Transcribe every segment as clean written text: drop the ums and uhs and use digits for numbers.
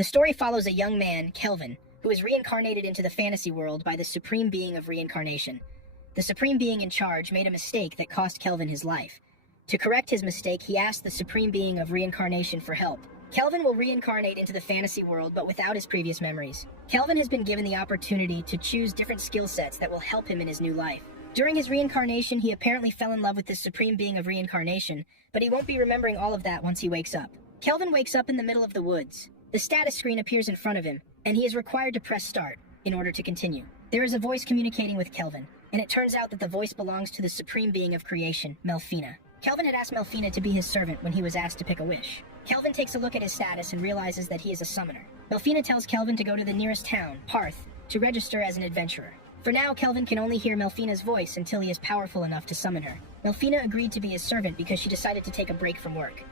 The story follows a young man, Kelvin, who is reincarnated into the fantasy world by the supreme being of reincarnation. The supreme being in charge made a mistake that cost Kelvin his life. To correct his mistake, he asked the supreme being of reincarnation for help. Kelvin will reincarnate into the fantasy world, but without his previous memories. Kelvin has been given the opportunity to choose different skill sets that will help him in his new life. During his reincarnation, he apparently fell in love with the supreme being of reincarnation, but he won't be remembering all of that once he wakes up. Kelvin wakes up in the middle of the woods. The status screen appears in front of him, and he is required to press start in order to continue. There is a voice communicating with Kelvin, and it turns out that the voice belongs to the supreme being of creation, Melfina. Kelvin had asked Melfina to be his servant when he was asked to pick a wish. Kelvin takes a look at his status and realizes that he is a summoner. Melfina tells Kelvin to go to the nearest town, Parth, to register as an adventurer. For now, Kelvin can only hear Melfina's voice until he is powerful enough to summon her. Melfina agreed to be his servant because she decided to take a break from work.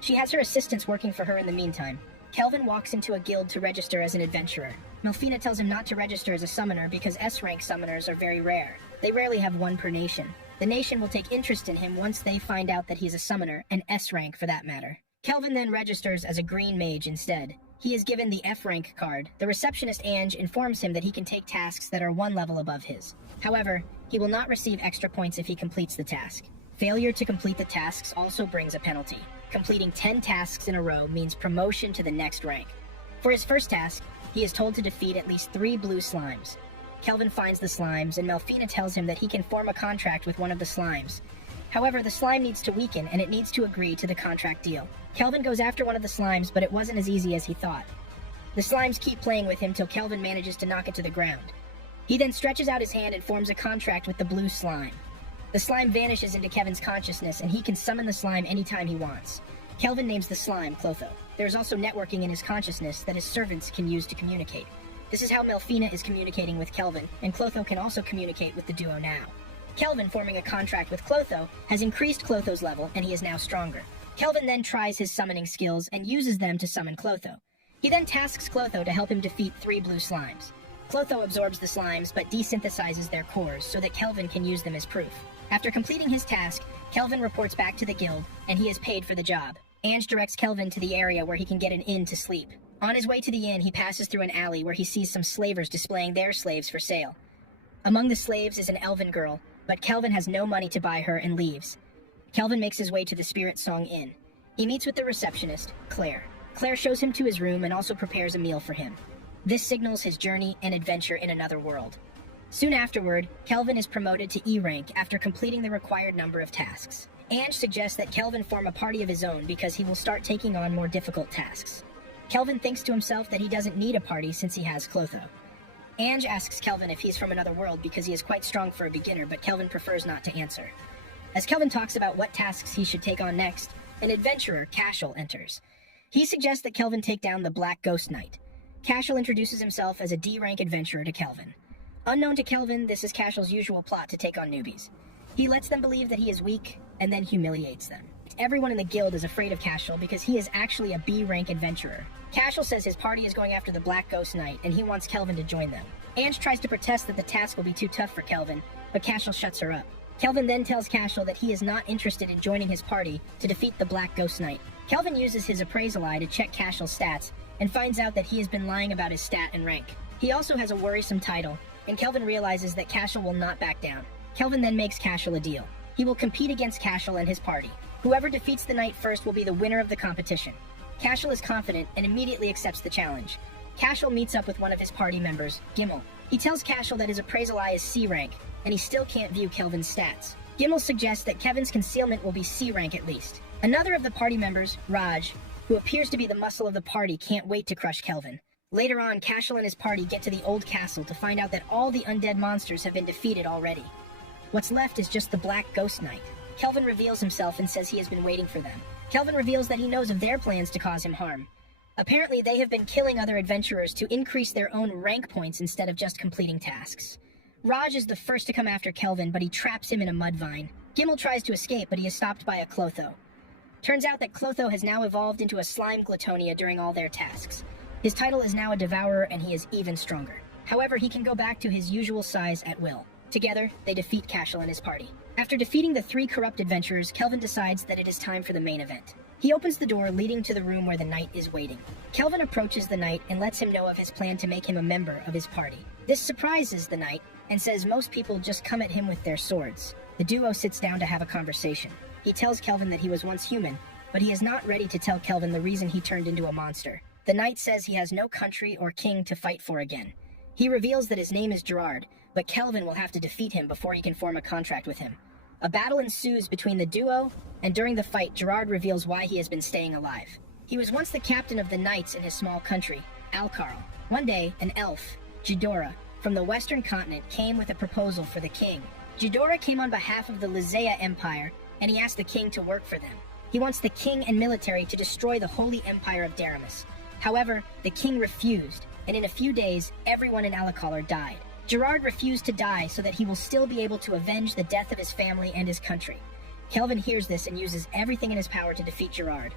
She has her assistants working for her in the meantime. Kelvin walks into a guild to register as an adventurer. Melfina tells him not to register as a summoner because S-rank summoners are very rare. They rarely have one per nation. The nation will take interest in him once they find out that he's a summoner, an S-rank for that matter. Kelvin then registers as a green mage instead. He is given the F-rank card. The receptionist Ange informs him that he can take tasks that are one level above his. However, he will not receive extra points if he completes the task. Failure to complete the tasks also brings a penalty. Completing 10 tasks in a row means promotion to the next rank. For his first task, he is told to defeat at least 3 blue slimes. Kelvin finds the slimes, and Melfina tells him that he can form a contract with one of the slimes. However, the slime needs to weaken, and it needs to agree to the contract deal. Kelvin goes after one of the slimes, but it wasn't as easy as he thought. The slimes keep playing with him till Kelvin manages to knock it to the ground. He then stretches out his hand and forms a contract with the blue slime. The slime vanishes into Kevin's consciousness, and he can summon the slime anytime he wants. Kelvin names the slime Clotho. There is also networking in his consciousness that his servants can use to communicate. This is how Melfina is communicating with Kelvin, and Clotho can also communicate with the duo now. Kelvin, forming a contract with Clotho, has increased Clotho's level, and he is now stronger. Kelvin then tries his summoning skills and uses them to summon Clotho. He then tasks Clotho to help him defeat 3 blue slimes. Clotho absorbs the slimes but desynthesizes their cores so that Kelvin can use them as proof. After completing his task, Kelvin reports back to the guild, and he is paid for the job. Ange directs Kelvin to the area where he can get an inn to sleep. On his way to the inn, he passes through an alley where he sees some slavers displaying their slaves for sale. Among the slaves is an elven girl, but Kelvin has no money to buy her and leaves. Kelvin makes his way to the Spirit Song Inn. He meets with the receptionist, Claire. Claire shows him to his room and also prepares a meal for him. This signals his journey and adventure in another world. Soon afterward, Kelvin is promoted to E rank after completing the required number of tasks. Ange suggests that Kelvin form a party of his own because he will start taking on more difficult tasks. Kelvin thinks to himself that he doesn't need a party since he has Clotho. Ange asks Kelvin if he's from another world because he is quite strong for a beginner, but Kelvin prefers not to answer. As Kelvin talks about what tasks he should take on next, an adventurer, Cashel, enters. He suggests that Kelvin take down the Black Ghost Knight. Cashel introduces himself as a D-rank adventurer to Kelvin. Unknown to Kelvin, this is Cashel's usual plot to take on newbies. He lets them believe that he is weak, and then humiliates them. Everyone in the guild is afraid of Cashel because he is actually a B-rank adventurer. Cashel says his party is going after the Black Ghost Knight, and he wants Kelvin to join them. Ange tries to protest that the task will be too tough for Kelvin, but Cashel shuts her up. Kelvin then tells Cashel that he is not interested in joining his party to defeat the Black Ghost Knight. Kelvin uses his appraisal eye to check Cashel's stats, and finds out that he has been lying about his stat and rank. He also has a worrisome title, and Kelvin realizes that Cashel will not back down. Kelvin then makes Cashel a deal. He will compete against Cashel and his party. Whoever defeats the knight first will be the winner of the competition. Cashel is confident and immediately accepts the challenge. Cashel meets up with one of his party members, Gimmel. He tells Cashel that his appraisal eye is C rank, and he still can't view Kelvin's stats. Gimmel suggests that Kevin's concealment will be C rank at least. Another of the party members, Raj, who appears to be the muscle of the party, can't wait to crush Kelvin. Later on, Cashel and his party get to the old castle to find out that all the undead monsters have been defeated already. What's left is just the Black Ghost Knight. Kelvin reveals himself and says he has been waiting for them. Kelvin reveals that he knows of their plans to cause him harm. Apparently, they have been killing other adventurers to increase their own rank points instead of just completing tasks. Raj is the first to come after Kelvin, but he traps him in a mud vine. Gimmel tries to escape, but he is stopped by a Clotho. Turns out that Clotho has now evolved into a slime Glatonia during all their tasks. His title is now a Devourer, and he is even stronger. However, he can go back to his usual size at will. Together, they defeat Cashel and his party. After defeating the 3 corrupt adventurers, Kelvin decides that it is time for the main event. He opens the door leading to the room where the knight is waiting. Kelvin approaches the knight and lets him know of his plan to make him a member of his party. This surprises the knight and says most people just come at him with their swords. The duo sits down to have a conversation. He tells Kelvin that he was once human, but he is not ready to tell Kelvin the reason he turned into a monster. The knight says he has no country or king to fight for again. He reveals that his name is Gerard, but Kelvin will have to defeat him before he can form a contract with him. A battle ensues between the duo, and during the fight, Gerard reveals why he has been staying alive. He was once the captain of the knights in his small country, Alcarl. One day, an elf, Judora, from the western continent came with a proposal for the king. Judora came on behalf of the Lyzea Empire, and he asked the king to work for them. He wants the king and military to destroy the Holy Empire of Daramus. However, the king refused, and in a few days, everyone in Alcarl died. Gerard refused to die so that he will still be able to avenge the death of his family and his country. Kelvin hears this and uses everything in his power to defeat Gerard.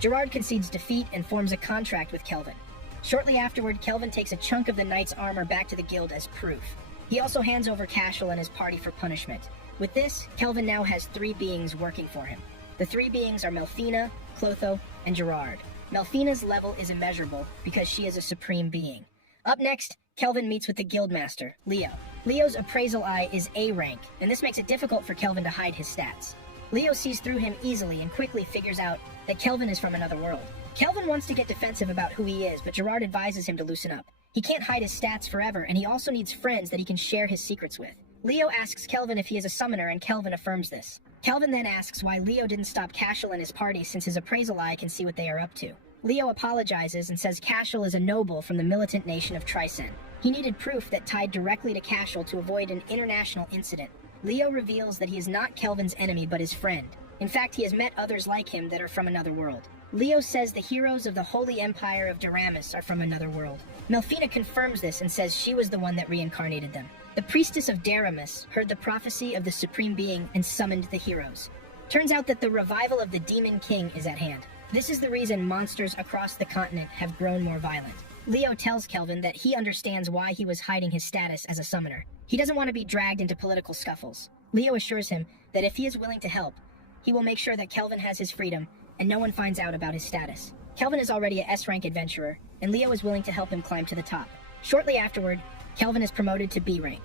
Gerard concedes defeat and forms a contract with Kelvin. Shortly afterward, Kelvin takes a chunk of the knight's armor back to the guild as proof. He also hands over Cashel and his party for punishment. With this, Kelvin now has 3 beings working for him. The 3 beings are Melfina, Clotho, and Gerard. Melfina's level is immeasurable because she is a supreme being. Up next, Kelvin meets with the guildmaster, Leo. Leo's appraisal eye is A rank, and this makes it difficult for Kelvin to hide his stats. Leo sees through him easily and quickly figures out that Kelvin is from another world. Kelvin wants to get defensive about who he is, but Gerard advises him to loosen up. He can't hide his stats forever, and he also needs friends that he can share his secrets with. Leo asks Kelvin if he is a summoner, and Kelvin affirms this. Kelvin then asks why Leo didn't stop Cashel and his party since his appraisal eye can see what they are up to. Leo apologizes and says Cashel is a noble from the militant nation of Tricen. He needed proof that tied directly to Cashel to avoid an international incident. Leo reveals that he is not Kelvin's enemy but his friend. In fact, he has met others like him that are from another world. Leo says the heroes of the Holy Empire of Daramus are from another world. Melfina confirms this and says she was the one that reincarnated them. The priestess of Daramus heard the prophecy of the Supreme Being and summoned the heroes. Turns out that the revival of the Demon King is at hand. This is the reason monsters across the continent have grown more violent. Leo tells Kelvin that he understands why he was hiding his status as a summoner. He doesn't want to be dragged into political scuffles. Leo assures him that if he is willing to help, he will make sure that Kelvin has his freedom and no one finds out about his status. Kelvin is already a S-rank adventurer, and Leo is willing to help him climb to the top. Shortly afterward, Kelvin is promoted to B rank.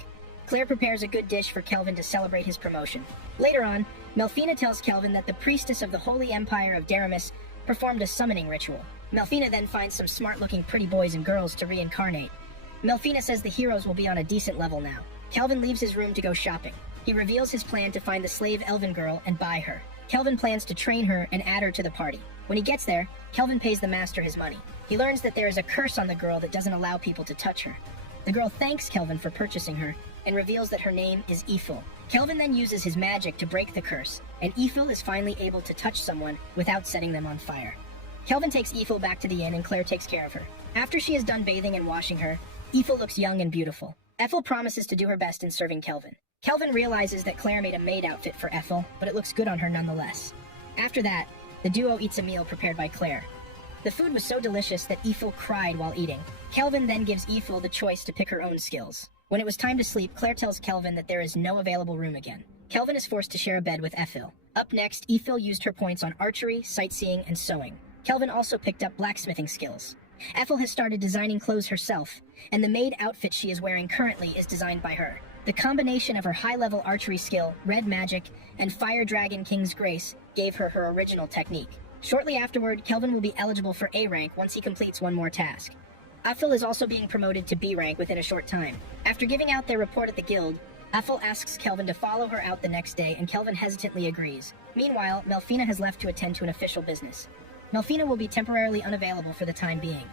Claire prepares a good dish for Kelvin to celebrate his promotion. Later on, Melfina tells Kelvin that the priestess of the Holy Empire of Daramus performed a summoning ritual. Melfina then finds some smart-looking pretty boys and girls to reincarnate. Melfina says the heroes will be on a decent level now. Kelvin leaves his room to go shopping. He reveals his plan to find the slave elven girl and buy her. Kelvin plans to train her and add her to the party. When he gets there, Kelvin pays the master his money. He learns that there is a curse on the girl that doesn't allow people to touch her. The girl thanks Kelvin for purchasing her and reveals that her name is Ephil. Kelvin then uses his magic to break the curse, and Ephil is finally able to touch someone without setting them on fire. Kelvin takes Ephil back to the inn and Claire takes care of her. After she is done bathing and washing her, Ephil looks young and beautiful. Ethel promises to do her best in serving Kelvin. Kelvin realizes that Claire made a maid outfit for Ethel, but it looks good on her nonetheless. After that, the duo eats a meal prepared by Claire. The food was so delicious that Ephil cried while eating. Kelvin then gives Ephil the choice to pick her own skills. When it was time to sleep, Claire tells Kelvin that there is no available room again. Kelvin is forced to share a bed with Ethel. Up next, Ephil used her points on archery, sightseeing, and sewing. Kelvin also picked up blacksmithing skills. Ethel has started designing clothes herself, and the maid outfit she is wearing currently is designed by her. The combination of her high-level archery skill, red magic, and Fire Dragon King's Grace gave her her original technique. Shortly afterward, Kelvin will be eligible for A rank once he completes one more task. Ethel is also being promoted to B rank within a short time. After giving out their report at the guild, Ethel asks Kelvin to follow her out the next day, and Kelvin hesitantly agrees. Meanwhile, Melfina has left to attend to an official business. Melfina will be temporarily unavailable for the time being.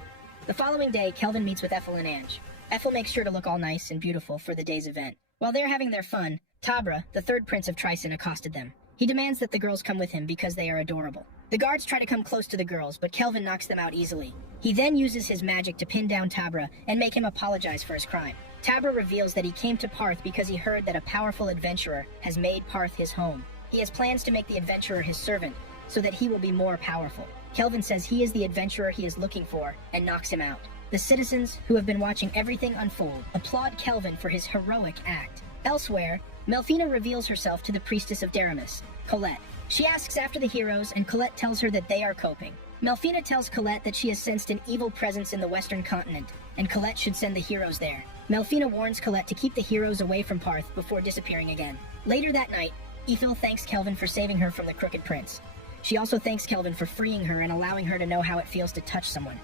The following day, Kelvin meets with Ethel and Ange. Ethel makes sure to look all nice and beautiful for the day's event. While they're having their fun, Tabra, the third prince of Tricen, accosted them. He demands that the girls come with him because they are adorable. The guards try to come close to the girls, but Kelvin knocks them out easily. He then uses his magic to pin down Tabra and make him apologize for his crime. Tabra reveals that he came to Parth because he heard that a powerful adventurer has made Parth his home. He has plans to make the adventurer his servant, so that he will be more powerful. Kelvin says he is the adventurer he is looking for, and knocks him out. The citizens, who have been watching everything unfold, applaud Kelvin for his heroic act. Elsewhere, Melfina reveals herself to the priestess of Daramus, Colette. She asks after the heroes, and Colette tells her that they are coping. Melfina tells Colette that she has sensed an evil presence in the western continent, and Colette should send the heroes there. Melfina warns Colette to keep the heroes away from Parth before disappearing again. Later that night, Ethel thanks Kelvin for saving her from the Crooked Prince. She also thanks Kelvin for freeing her and allowing her to know how it feels to touch someone.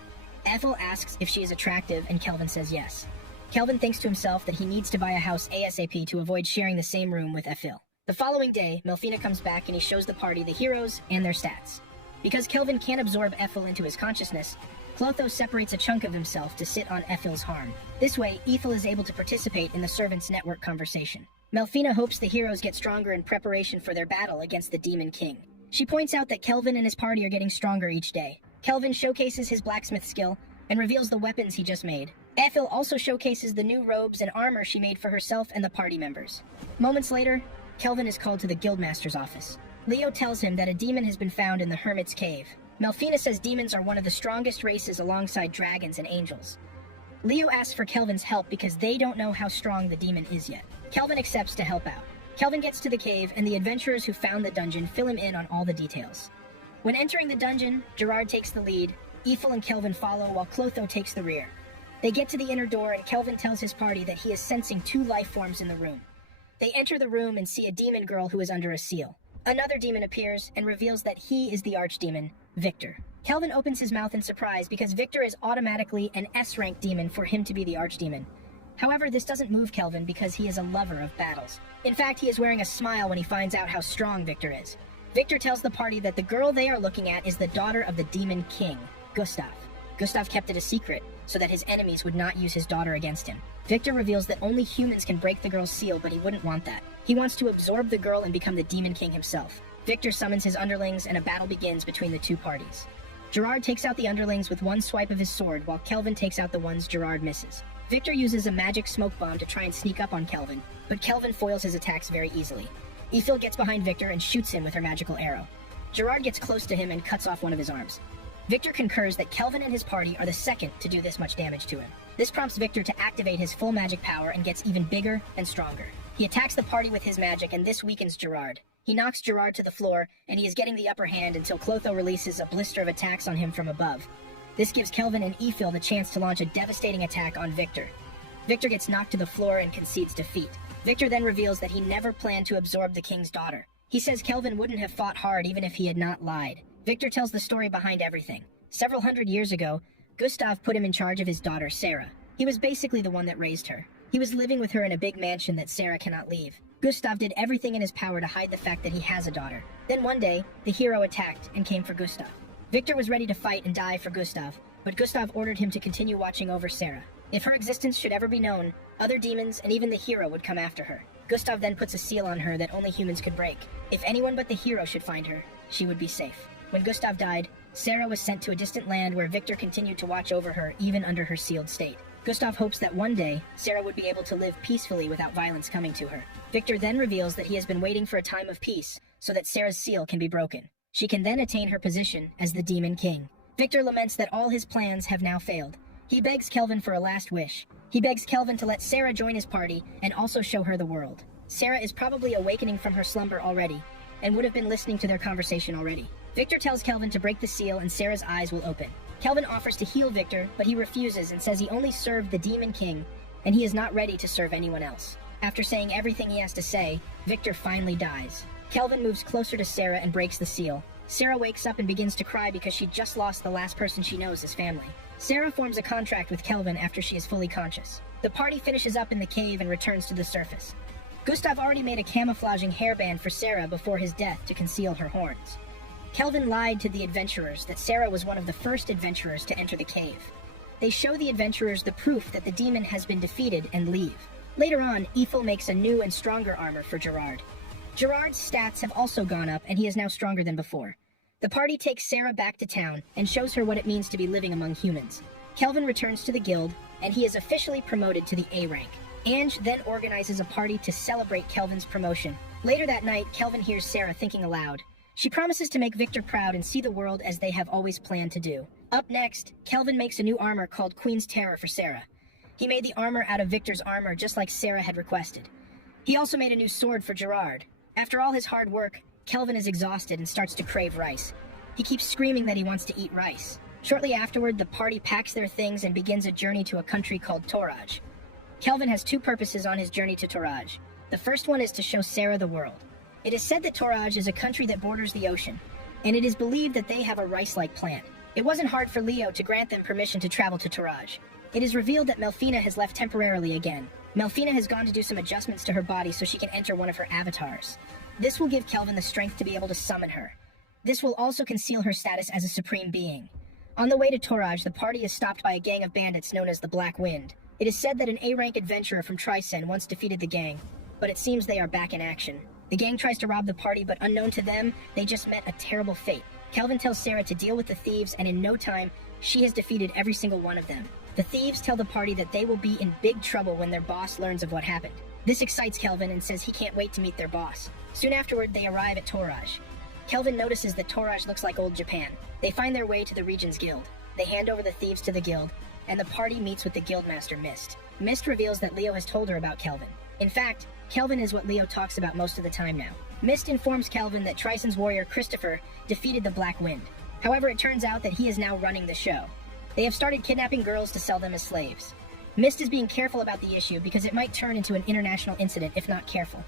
Ethel asks if she is attractive, and Kelvin says yes. Kelvin thinks to himself that he needs to buy a house ASAP to avoid sharing the same room with Ethel. The following day, Melfina comes back and he shows the party the heroes and their stats. Because Kelvin can't absorb Ethel into his consciousness, Clotho separates a chunk of himself to sit on Ethel's harm. This way, Ethel is able to participate in the Servants' Network conversation. Melfina hopes the heroes get stronger in preparation for their battle against the Demon King. She points out that Kelvin and his party are getting stronger each day. Kelvin showcases his blacksmith skill and reveals the weapons he just made. Ethel also showcases the new robes and armor she made for herself and the party members. Moments later, Kelvin is called to the Guildmaster's office. Leo tells him that a demon has been found in the Hermit's Cave. Melfina says demons are one of the strongest races alongside dragons and angels. Leo asks for Kelvin's help because they don't know how strong the demon is yet. Kelvin accepts to help out. Kelvin gets to the cave, and the adventurers who found the dungeon fill him in on all the details. When entering the dungeon, Gerard takes the lead, Ethel and Kelvin follow while Clotho takes the rear. They get to the inner door, and Kelvin tells his party that he is sensing 2 life forms in the room. They enter the room and see a demon girl who is under a seal. Another demon appears and reveals that he is the archdemon, Victor. Kelvin opens his mouth in surprise because Victor is automatically an S-rank demon for him to be the archdemon. However, this doesn't move Kelvin because he is a lover of battles. In fact, he is wearing a smile when he finds out how strong Victor is. Victor tells the party that the girl they are looking at is the daughter of the Demon King, Gustav. Gustav kept it a secret so that his enemies would not use his daughter against him. Victor reveals that only humans can break the girl's seal, but he wouldn't want that. He wants to absorb the girl and become the Demon King himself. Victor summons his underlings, and a battle begins between the 2 parties. Gerard takes out the underlings with one swipe of his sword, while Kelvin takes out the ones Gerard misses. Victor uses a magic smoke bomb to try and sneak up on Kelvin, but Kelvin foils his attacks very easily. Ethel gets behind Victor and shoots him with her magical arrow. Gerard gets close to him and cuts off one of his arms. Victor concurs that Kelvin and his party are the second to do this much damage to him. This prompts Victor to activate his full magic power and gets even bigger and stronger. He attacks the party with his magic, and this weakens Gerard. He knocks Gerard to the floor, and he is getting the upper hand until Clotho releases a blister of attacks on him from above. This gives Kelvin and Ethel the chance to launch a devastating attack on Victor. Victor gets knocked to the floor and concedes defeat. Victor then reveals that he never planned to absorb the king's daughter. He says Kelvin wouldn't have fought hard even if he had not lied. Victor tells the story behind everything. Several hundred years ago, Gustav put him in charge of his daughter, Sarah. He was basically the one that raised her. He was living with her in a big mansion that Sarah cannot leave. Gustav did everything in his power to hide the fact that he has a daughter. Then one day, the hero attacked and came for Gustav. Victor was ready to fight and die for Gustav, but Gustav ordered him to continue watching over Sarah. If her existence should ever be known, other demons and even the hero would come after her. Gustav then puts a seal on her that only humans could break. If anyone but the hero should find her, she would be safe. When Gustav died, Sarah was sent to a distant land where Victor continued to watch over her even under her sealed state. Gustav hopes that one day, Sarah would be able to live peacefully without violence coming to her. Victor then reveals that he has been waiting for a time of peace so that Sarah's seal can be broken. She can then attain her position as the Demon King. Victor laments that all his plans have now failed. He begs Kelvin for a last wish. He begs Kelvin to let Sarah join his party and also show her the world. Sarah is probably awakening from her slumber already and would have been listening to their conversation already. Victor tells Kelvin to break the seal and Sarah's eyes will open. Kelvin offers to heal Victor, but he refuses and says he only served the Demon King and he is not ready to serve anyone else. After saying everything he has to say, Victor finally dies. Kelvin moves closer to Sarah and breaks the seal. Sarah wakes up and begins to cry because she just lost the last person she knows as family. Sarah forms a contract with Kelvin after she is fully conscious. The party finishes up in the cave and returns to the surface. Gustav already made a camouflaging hairband for Sarah before his death to conceal her horns. Kelvin lied to the adventurers that Sarah was one of the first adventurers to enter the cave. They show the adventurers the proof that the demon has been defeated and leave. Later on, Ethel makes a new and stronger armor for Gerard. Gerard's stats have also gone up and he is now stronger than before. The party takes Sarah back to town and shows her what it means to be living among humans. Kelvin returns to the guild and he is officially promoted to the A rank. Ange then organizes a party to celebrate Kelvin's promotion. Later that night, Kelvin hears Sarah thinking aloud. She promises to make Victor proud and see the world as they have always planned to do. Up next, Kelvin makes a new armor called Queen's Terror for Sarah. He made the armor out of Victor's armor just like Sarah had requested. He also made a new sword for Gerard. After all his hard work, Kelvin is exhausted and starts to crave rice. He keeps screaming that he wants to eat rice. Shortly afterward, the party packs their things and begins a journey to a country called Toraj. Kelvin has two purposes on his journey to Toraj. The first one is to show Sarah the world. It is said that Toraj is a country that borders the ocean, and it is believed that they have a rice-like plant. It wasn't hard for Leo to grant them permission to travel to Toraj. It is revealed that Melfina has left temporarily again. Melfina has gone to do some adjustments to her body so she can enter one of her avatars. This will give Kelvin the strength to be able to summon her. This will also conceal her status as a supreme being. On the way to Toraj, the party is stopped by a gang of bandits known as the Black Wind. It is said that an A-rank adventurer from Trisen once defeated the gang, but it seems they are back in action. The gang tries to rob the party, but unknown to them, they just met a terrible fate. Kelvin tells Sarah to deal with the thieves, and in no time, she has defeated every single one of them. The thieves tell the party that they will be in big trouble when their boss learns of what happened. This excites Kelvin and says he can't wait to meet their boss. Soon afterward, they arrive at Toraj. Kelvin notices that Toraj looks like old Japan. They find their way to the region's guild. They hand over the thieves to the guild, and the party meets with the guildmaster Mist. Mist reveals that Leo has told her about Kelvin. In fact, Kelvin is what Leo talks about most of the time now. Mist informs Kelvin that Trisen's warrior Christopher defeated the Black Wind. However, it turns out that he is now running the show. They have started kidnapping girls to sell them as slaves. Mist is being careful about the issue because it might turn into an international incident if not careful.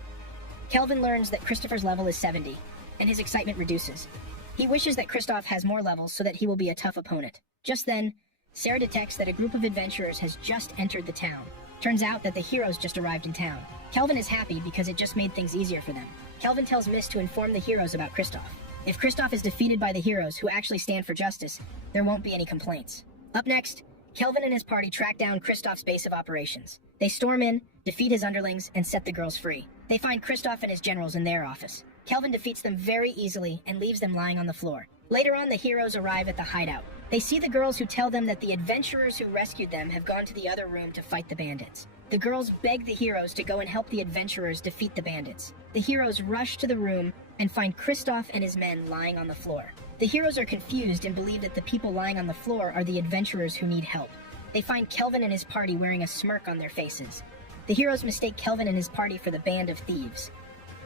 Kelvin learns that Christopher's level is 70, and his excitement reduces. He wishes that Kristoff has more levels so that he will be a tough opponent. Just then, Sarah detects that a group of adventurers has just entered the town. Turns out that the heroes just arrived in town. Kelvin is happy because it just made things easier for them. Kelvin tells Mist to inform the heroes about Kristoff. If Kristoff is defeated by the heroes, who actually stand for justice, there won't be any complaints. Up next, Kelvin and his party track down Kristoff's base of operations. They storm in, defeat his underlings, and set the girls free. They find Kristoff and his generals in their office. Kelvin defeats them very easily and leaves them lying on the floor. Later on, the heroes arrive at the hideout. They see the girls who tell them that the adventurers who rescued them have gone to the other room to fight the bandits. The girls beg the heroes to go and help the adventurers defeat the bandits. The heroes rush to the room and find Kristoff and his men lying on the floor. The heroes are confused and believe that the people lying on the floor are the adventurers who need help. They find Kelvin and his party wearing a smirk on their faces. The heroes mistake Kelvin and his party for the band of thieves.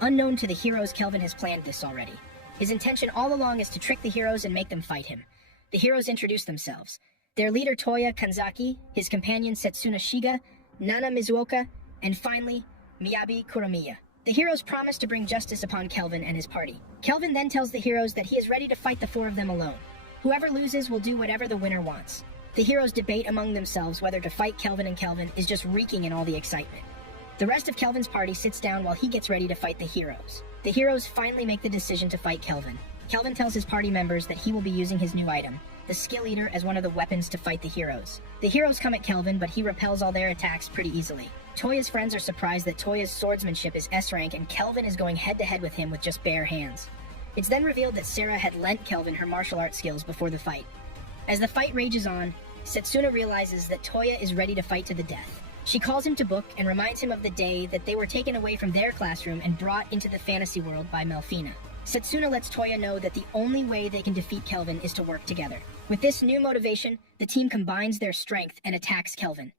Unknown to the heroes, Kelvin has planned this already. His intention all along is to trick the heroes and make them fight him. The heroes introduce themselves. Their leader Toya Kanzaki, his companion Setsuna Shiga, Nana Mizuoka, and finally, Miyabi Kuromiya. The heroes promise to bring justice upon Kelvin and his party. Kelvin then tells the heroes that he is ready to fight the four of them alone. Whoever loses will do whatever the winner wants. The heroes debate among themselves whether to fight Kelvin, and Kelvin is just reeking in all the excitement. The rest of Kelvin's party sits down while he gets ready to fight the heroes. The heroes finally make the decision to fight Kelvin. Kelvin tells his party members that he will be using his new item, the Skill Eater, as one of the weapons to fight the heroes. The heroes come at Kelvin, but he repels all their attacks pretty easily. Toya's friends are surprised that Toya's swordsmanship is S rank and Kelvin is going head-to-head with him with just bare hands. It's then revealed that Sarah had lent Kelvin her martial arts skills before the fight. As the fight rages on, Setsuna realizes that Toya is ready to fight to the death. She calls him to book and reminds him of the day that they were taken away from their classroom and brought into the fantasy world by Melfina. Setsuna lets Toya know that the only way they can defeat Kelvin is to work together. With this new motivation, the team combines their strength and attacks Kelvin.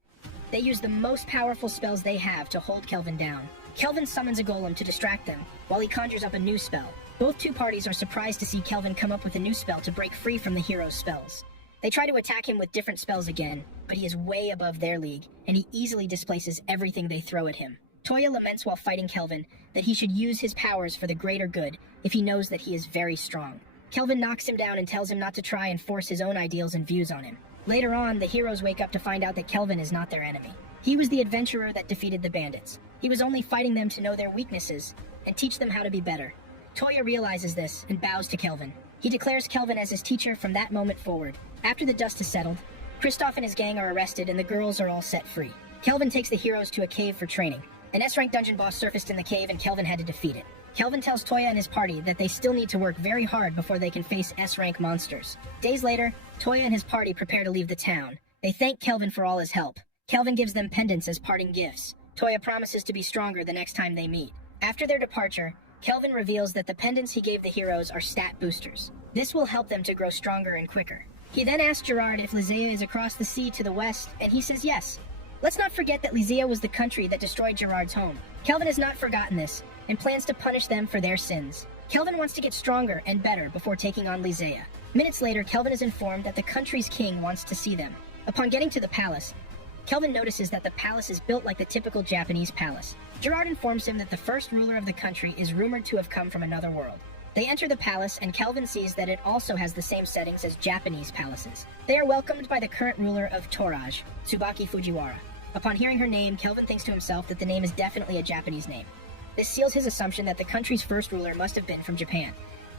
They use the most powerful spells they have to hold Kelvin down. Kelvin summons a golem to distract them, while he conjures up a new spell. Both two parties are surprised to see Kelvin come up with a new spell to break free from the hero's spells. They try to attack him with different spells again, but he is way above their league, and he easily displaces everything they throw at him. Toya laments while fighting Kelvin that he should use his powers for the greater good if he knows that he is very strong. Kelvin knocks him down and tells him not to try and force his own ideals and views on him. Later on, the heroes wake up to find out that Kelvin is not their enemy. He was the adventurer that defeated the bandits. He was only fighting them to know their weaknesses and teach them how to be better. Toya realizes this and bows to Kelvin. He declares Kelvin as his teacher from that moment forward. After the dust is settled, Kristoff and his gang are arrested and the girls are all set free. Kelvin takes the heroes to a cave for training. An S-rank dungeon boss surfaced in the cave and Kelvin had to defeat it. Kelvin tells Toya and his party that they still need to work very hard before they can face S-rank monsters. Days later, Toya and his party prepare to leave the town. They thank Kelvin for all his help. Kelvin gives them pendants as parting gifts. Toya promises to be stronger the next time they meet. After their departure, Kelvin reveals that the pendants he gave the heroes are stat boosters. This will help them to grow stronger and quicker. He then asks Gerard if Lizea is across the sea to the west, and he says yes. Let's not forget that Lysia was the country that destroyed Gerard's home. Kelvin has not forgotten this, and plans to punish them for their sins. Kelvin wants to get stronger and better before taking on Lysia. Minutes later, Kelvin is informed that the country's king wants to see them. Upon getting to the palace, Kelvin notices that the palace is built like the typical Japanese palace. Gerard informs him that the first ruler of the country is rumored to have come from another world. They enter the palace, and Kelvin sees that it also has the same settings as Japanese palaces. They are welcomed by the current ruler of Torage, Tsubaki Fujiwara. Upon hearing her name, Kelvin thinks to himself that the name is definitely a Japanese name. This seals his assumption that the country's first ruler must have been from Japan.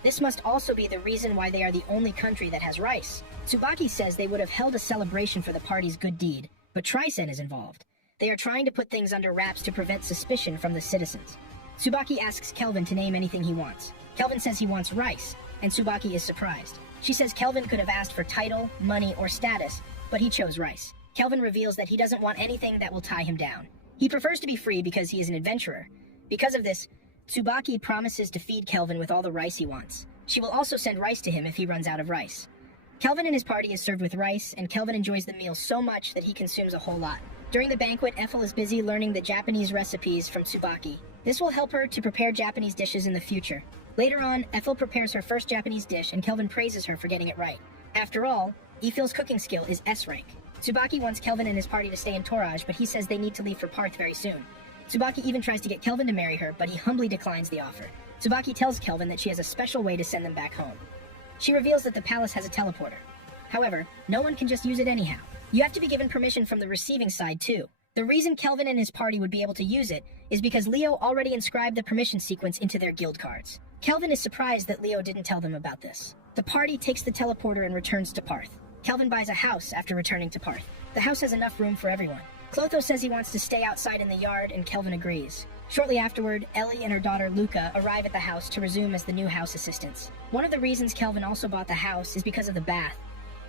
This must also be the reason why they are the only country that has rice. Tsubaki says they would have held a celebration for the party's good deed, but Trisen is involved. They are trying to put things under wraps to prevent suspicion from the citizens. Tsubaki asks Kelvin to name anything he wants. Kelvin says he wants rice, and Tsubaki is surprised. She says Kelvin could have asked for title, money, or status, but he chose rice. Kelvin reveals that he doesn't want anything that will tie him down. He prefers to be free because he is an adventurer. Because of this, Tsubaki promises to feed Kelvin with all the rice he wants. She will also send rice to him if he runs out of rice. Kelvin and his party is served with rice, and Kelvin enjoys the meal so much that he consumes a whole lot. During the banquet, Ethel is busy learning the Japanese recipes from Tsubaki. This will help her to prepare Japanese dishes in the future. Later on, Ethel prepares her first Japanese dish, and Kelvin praises her for getting it right. After all, Ethel's cooking skill is S rank. Tsubaki wants Kelvin and his party to stay in Torage, but he says they need to leave for Parth very soon. Tsubaki even tries to get Kelvin to marry her, but he humbly declines the offer. Tsubaki tells Kelvin that she has a special way to send them back home. She reveals that the palace has a teleporter. However, no one can just use it anyhow. You have to be given permission from the receiving side too. The reason Kelvin and his party would be able to use it is because Leo already inscribed the permission sequence into their guild cards. Kelvin is surprised that Leo didn't tell them about this. The party takes the teleporter and returns to Parth. Kelvin buys a house after returning to Parth. The house has enough room for everyone. Clotho says he wants to stay outside in the yard, and Kelvin agrees. Shortly afterward, Ellie and her daughter Luca arrive at the house to resume as the new house assistants. One of the reasons Kelvin also bought the house is because of the bath.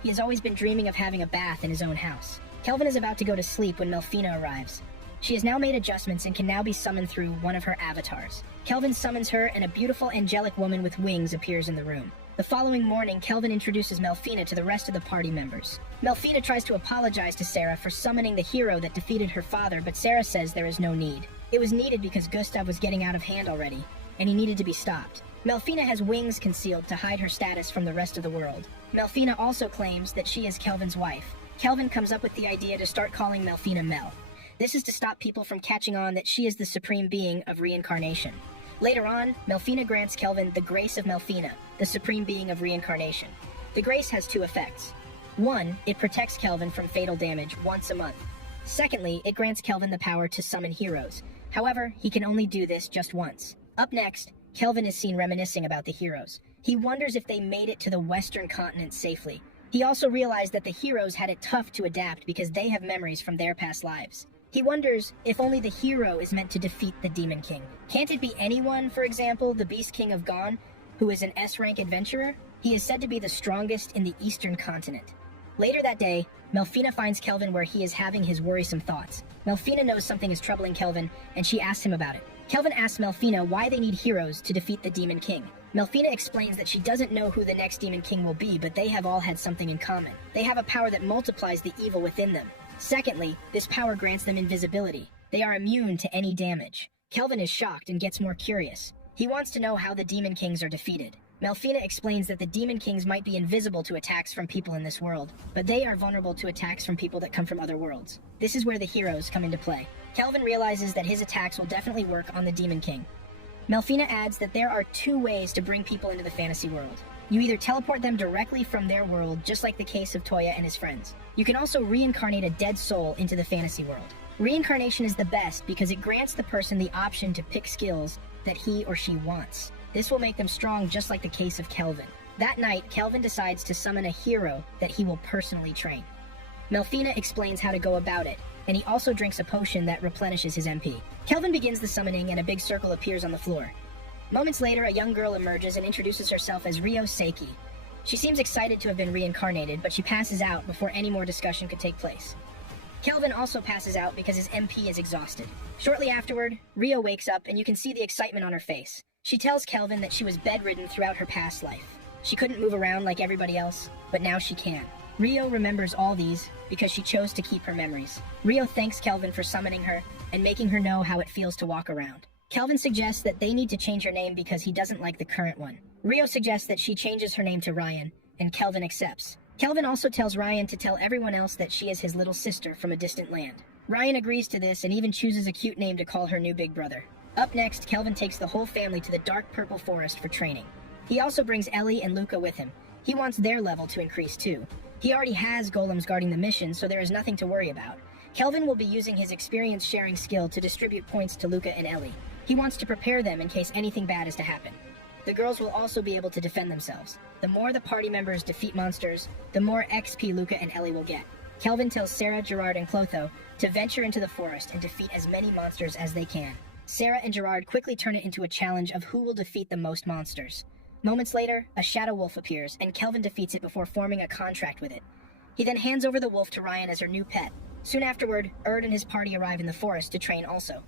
He has always been dreaming of having a bath in his own house. Kelvin is about to go to sleep when Melfina arrives. She has now made adjustments and can now be summoned through one of her avatars. Kelvin summons her, and a beautiful angelic woman with wings appears in the room. The following morning, Kelvin introduces Melfina to the rest of the party members. Melfina tries to apologize to Sarah for summoning the hero that defeated her father, but Sarah says there is no need. It was needed because Gustav was getting out of hand already, and he needed to be stopped. Melfina has wings concealed to hide her status from the rest of the world. Melfina also claims that she is Kelvin's wife. Kelvin comes up with the idea to start calling Melfina Mel. This is to stop people from catching on that she is the supreme being of reincarnation. Later on, Melfina grants Kelvin the Grace of Melfina, the supreme being of reincarnation. The grace has two effects. One, it protects Kelvin from fatal damage once a month. Secondly, it grants Kelvin the power to summon heroes. However, he can only do this just once. Up next, Kelvin is seen reminiscing about the heroes. He wonders if they made it to the Western continent safely. He also realized that the heroes had it tough to adapt because they have memories from their past lives. He wonders if only the hero is meant to defeat the Demon King. Can't it be anyone, for example, the Beast King of Gon, who is an S-rank adventurer? He is said to be the strongest in the Eastern continent. Later that day, Melfina finds Kelvin where he is having his worrisome thoughts. Melfina knows something is troubling Kelvin, and she asks him about it. Kelvin asks Melfina why they need heroes to defeat the Demon King. Melfina explains that she doesn't know who the next Demon King will be, but they have all had something in common. They have a power that multiplies the evil within them. Secondly, this power grants them invisibility. They are immune to any damage. Kelvin is shocked and gets more curious. He wants to know how the Demon Kings are defeated. Melfina explains that the Demon Kings might be invisible to attacks from people in this world, but they are vulnerable to attacks from people that come from other worlds. This is where the heroes come into play. Kelvin realizes that his attacks will definitely work on the Demon King. Melfina adds that there are two ways to bring people into the fantasy world. You either teleport them directly from their world, just like the case of Toya and his friends. You can also reincarnate a dead soul into the fantasy world. Reincarnation is the best because it grants the person the option to pick skills that he or she wants. This will make them strong, just like the case of Kelvin. That night, Kelvin decides to summon a hero that he will personally train. Melfina explains how to go about it, and he also drinks a potion that replenishes his MP. Kelvin begins the summoning, and a big circle appears on the floor. Moments later, a young girl emerges and introduces herself as Ryo Seiki. She seems excited to have been reincarnated, but she passes out before any more discussion could take place. Kelvin also passes out because his MP is exhausted. Shortly afterward, Ryo wakes up and you can see the excitement on her face. She tells Kelvin that she was bedridden throughout her past life. She couldn't move around like everybody else, but now she can. Rio remembers all these because she chose to keep her memories. Rio thanks Kelvin for summoning her and making her know how it feels to walk around. Kelvin suggests that they need to change her name because he doesn't like the current one. Rio suggests that she changes her name to Ryan, and Kelvin accepts. Kelvin also tells Ryan to tell everyone else that she is his little sister from a distant land. Ryan agrees to this and even chooses a cute name to call her new big brother. Up next, Kelvin takes the whole family to the dark purple forest for training. He also brings Ellie and Luca with him. He wants their level to increase too. He already has golems guarding the mission, so there is nothing to worry about. Kelvin will be using his experience sharing skill to distribute points to Luca and Ellie. He wants to prepare them in case anything bad is to happen. The girls will also be able to defend themselves. The more the party members defeat monsters, the more XP Luca and Ellie will get. Kelvin tells Sarah, Gerard, and Clotho to venture into the forest and defeat as many monsters as they can. Sarah and Gerard quickly turn it into a challenge of who will defeat the most monsters. Moments later, a shadow wolf appears, and Kelvin defeats it before forming a contract with it. He then hands over the wolf to Ryan as her new pet. Soon afterward, Erd and his party arrive in the forest to train also.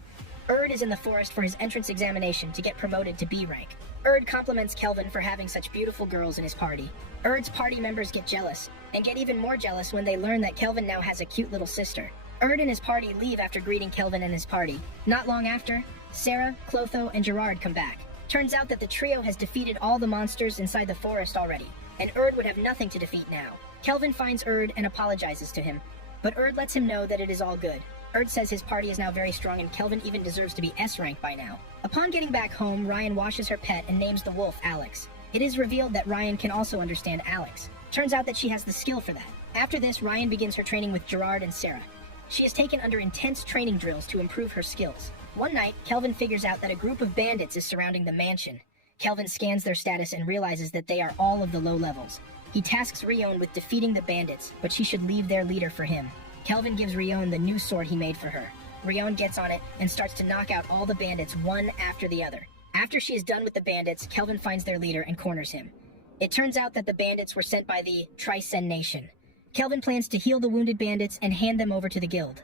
Erd is in the forest for his entrance examination to get promoted to B rank. Erd compliments Kelvin for having such beautiful girls in his party. Erd's party members get jealous, and get even more jealous when they learn that Kelvin now has a cute little sister. Erd and his party leave after greeting Kelvin and his party. Not long after, Sarah, Clotho, and Gerard come back. Turns out that the trio has defeated all the monsters inside the forest already, and Erd would have nothing to defeat now. Kelvin finds Erd and apologizes to him, but Erd lets him know that it is all good. Erd says his party is now very strong and Kelvin even deserves to be S rank by now. Upon getting back home, Ryan washes her pet and names the wolf Alex. It is revealed that Ryan can also understand Alex. Turns out that she has the skill for that. After this, Ryan begins her training with Gerard and Sarah. She is taken under intense training drills to improve her skills. One night, Kelvin figures out that a group of bandits is surrounding the mansion. Kelvin scans their status and realizes that they are all of the low levels. He tasks Rion with defeating the bandits, but she should leave their leader for him. Kelvin gives Rion the new sword he made for her. Rion gets on it and starts to knock out all the bandits one after the other. After she is done with the bandits, Kelvin finds their leader and corners him. It turns out that the bandits were sent by the Tricen Nation. Kelvin plans to heal the wounded bandits and hand them over to the guild.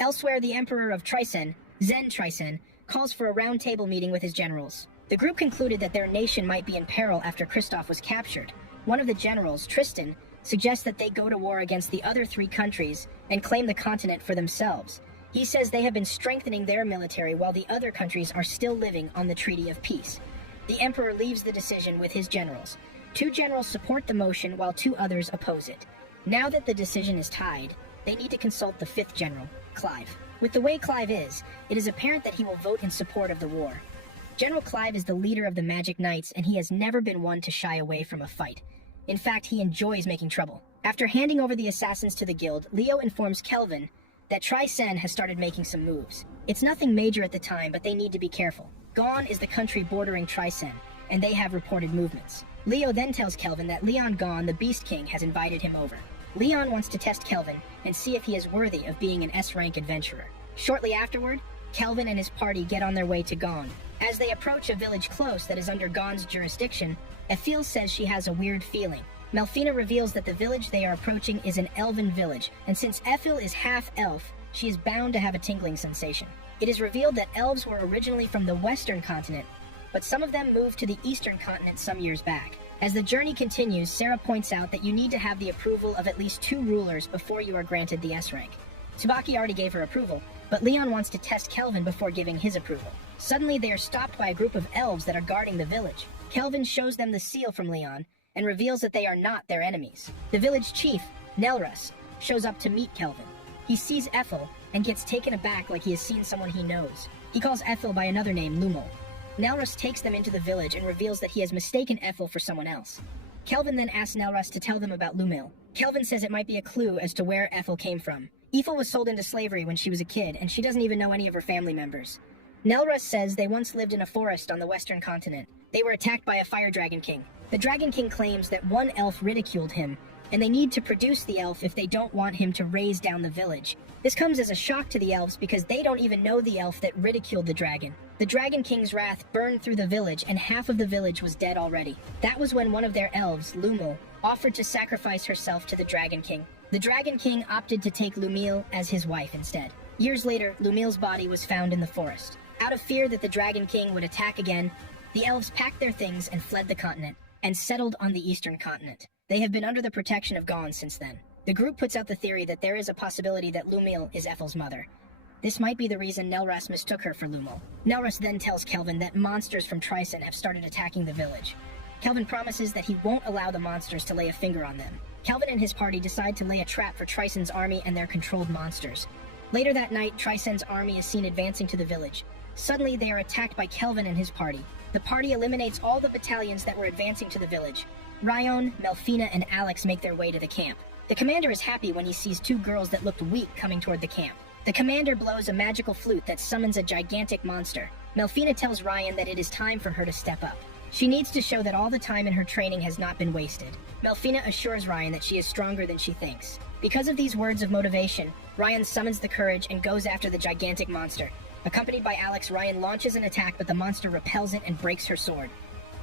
Elsewhere, the Emperor of Tricen, Zen Tricen, calls for a round-table meeting with his generals. The group concluded that their nation might be in peril after Kristoff was captured. One of the generals, Tristan, suggests that they go to war against the other 3 countries and claim the continent for themselves. He says they have been strengthening their military while the other countries are still living on the Treaty of Peace. The Emperor leaves the decision with his generals. 2 generals support the motion while 2 others oppose it. Now that the decision is tied, they need to consult the 5th general, Clive. With the way Clive is, it is apparent that he will vote in support of the war. General Clive is the leader of the Magic Knights, and he has never been one to shy away from a fight. In fact, he enjoys making trouble. After handing over the assassins to the guild, Leo informs Kelvin that Tricen has started making some moves. It's nothing major at the time, but they need to be careful. Gone is the country bordering Tricen, and they have reported movements. Leo then tells Kelvin that Leon Gone, the Beast King, has invited him over. Leon wants to test Kelvin and see if he is worthy of being an S-rank adventurer. Shortly afterward, Kelvin and his party get on their way to Gone. As they approach a village close that is under Gone's jurisdiction, Ethel says she has a weird feeling. Melfina reveals that the village they are approaching is an elven village, and since Ethel is half elf, she is bound to have a tingling sensation. It is revealed that elves were originally from the western continent, but some of them moved to the eastern continent some years back. As the journey continues, Sarah points out that you need to have the approval of at least 2 rulers before you are granted the S rank. Tsubaki already gave her approval, but Leon wants to test Kelvin before giving his approval. Suddenly, they are stopped by a group of elves that are guarding the village. Kelvin shows them the seal from Leon and reveals that they are not their enemies. The village chief, Nelrus, shows up to meet Kelvin. He sees Ethel and gets taken aback like he has seen someone he knows. He calls Ethel by another name, Lumel. Nelrus takes them into the village and reveals that he has mistaken Ethel for someone else. Kelvin then asks Nelrus to tell them about Lumel. Kelvin says it might be a clue as to where Ethel came from. Ethel was sold into slavery when she was a kid, and she doesn't even know any of her family members. Nelrus says they once lived in a forest on the western continent. They were attacked by a fire dragon king. The dragon king claims that one elf ridiculed him, and they need to produce the elf if they don't want him to raze down the village. This comes as a shock to the elves because they don't even know the elf that ridiculed the dragon. The dragon king's wrath burned through the village, and half of the village was dead already. That was when one of their elves, Lumel, offered to sacrifice herself to the dragon king. The dragon king opted to take Lumil as his wife instead. Years later, Lumil's body was found in the forest. Out of fear that the dragon king would attack again, the elves packed their things and fled the continent, and settled on the eastern continent. They have been under the protection of Gaunt since then. The group puts out the theory that there is a possibility that Lumil is Ethel's mother. This might be the reason Nelras mistook her for Lumil. Nelras then tells Kelvin that monsters from Tryson have started attacking the village. Kelvin promises that he won't allow the monsters to lay a finger on them. Kelvin and his party decide to lay a trap for Tryson's army and their controlled monsters. Later that night, Tryson's army is seen advancing to the village. Suddenly, they are attacked by Kelvin and his party. The party eliminates all the battalions that were advancing to the village. Ryan, Melfina, and Alex make their way to the camp. The commander is happy when he sees two girls that looked weak coming toward the camp. The commander blows a magical flute that summons a gigantic monster. Melfina tells Ryan that it is time for her to step up. She needs to show that all the time in her training has not been wasted. Melfina assures Ryan that she is stronger than she thinks. Because of these words of motivation, Ryan summons the courage and goes after the gigantic monster. Accompanied by Alex, Ryan launches an attack, but the monster repels it and breaks her sword.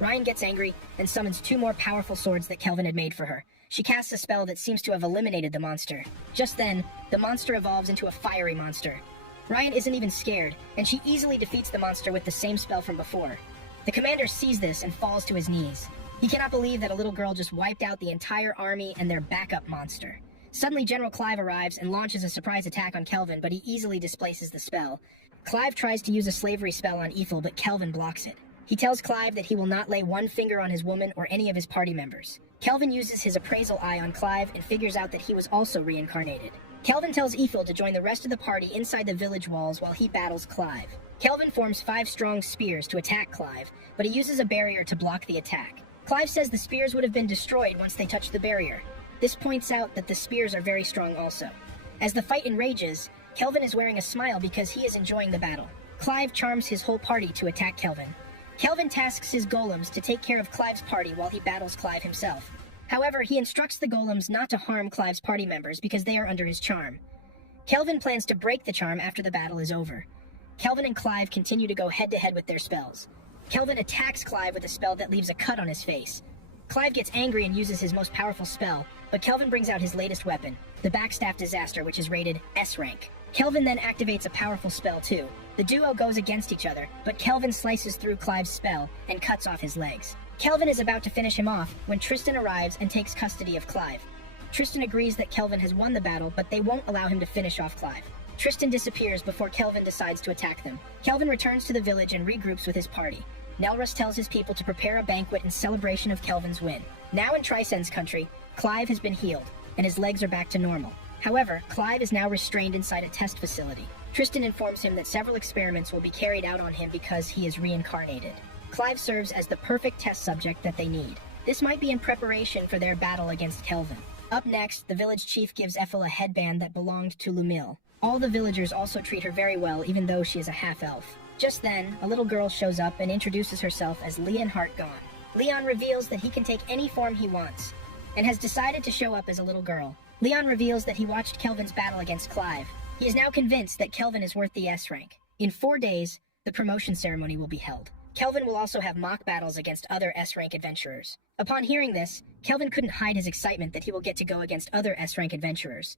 Ryan gets angry and summons two more powerful swords that Kelvin had made for her. She casts a spell that seems to have eliminated the monster. Just then, the monster evolves into a fiery monster. Ryan isn't even scared, and she easily defeats the monster with the same spell from before. The commander sees this and falls to his knees. He cannot believe that a little girl just wiped out the entire army and their backup monster. Suddenly, General Clive arrives and launches a surprise attack on Kelvin, but he easily displaces the spell. Clive tries to use a slavery spell on Ethel, but Kelvin blocks it. He tells Clive that he will not lay one finger on his woman or any of his party members. Kelvin uses his appraisal eye on Clive and figures out that he was also reincarnated. Kelvin tells Ethel to join the rest of the party inside the village walls while he battles Clive. Kelvin forms 5 strong spears to attack Clive, but he uses a barrier to block the attack. Clive says the spears would have been destroyed once they touched the barrier. This points out that the spears are very strong also. As the fight enrages, Kelvin is wearing a smile because he is enjoying the battle. Clive charms his whole party to attack Kelvin. Kelvin tasks his golems to take care of Clive's party while he battles Clive himself. However, he instructs the golems not to harm Clive's party members because they are under his charm. Kelvin plans to break the charm after the battle is over. Kelvin and Clive continue to go head-to-head with their spells. Kelvin attacks Clive with a spell that leaves a cut on his face. Clive gets angry and uses his most powerful spell, but Kelvin brings out his latest weapon, the Backstaff Disaster, which is rated S rank. Kelvin then activates a powerful spell too. The duo goes against each other, but Kelvin slices through Clive's spell and cuts off his legs. Kelvin is about to finish him off when Tristan arrives and takes custody of Clive. Tristan agrees that Kelvin has won the battle, but they won't allow him to finish off Clive. Tristan disappears before Kelvin decides to attack them. Kelvin returns to the village and regroups with his party. Nelrus tells his people to prepare a banquet in celebration of Kelvin's win. Now in Trysen's country, Clive has been healed, and his legs are back to normal. However, Clive is now restrained inside a test facility. Tristan informs him that several experiments will be carried out on him because he is reincarnated. Clive serves as the perfect test subject that they need. This might be in preparation for their battle against Kelvin. Up next, the village chief gives Ethel a headband that belonged to Lumil. All the villagers also treat her very well, even though she is a half-elf. Just then, a little girl shows up and introduces herself as Leon Hartgone. Leon reveals that he can take any form he wants, and has decided to show up as a little girl. Leon reveals that he watched Kelvin's battle against Clive. He is now convinced that Kelvin is worth the S rank. In 4 days, the promotion ceremony will be held. Kelvin will also have mock battles against other S-rank adventurers. Upon hearing this, Kelvin couldn't hide his excitement that he will get to go against other S-rank adventurers.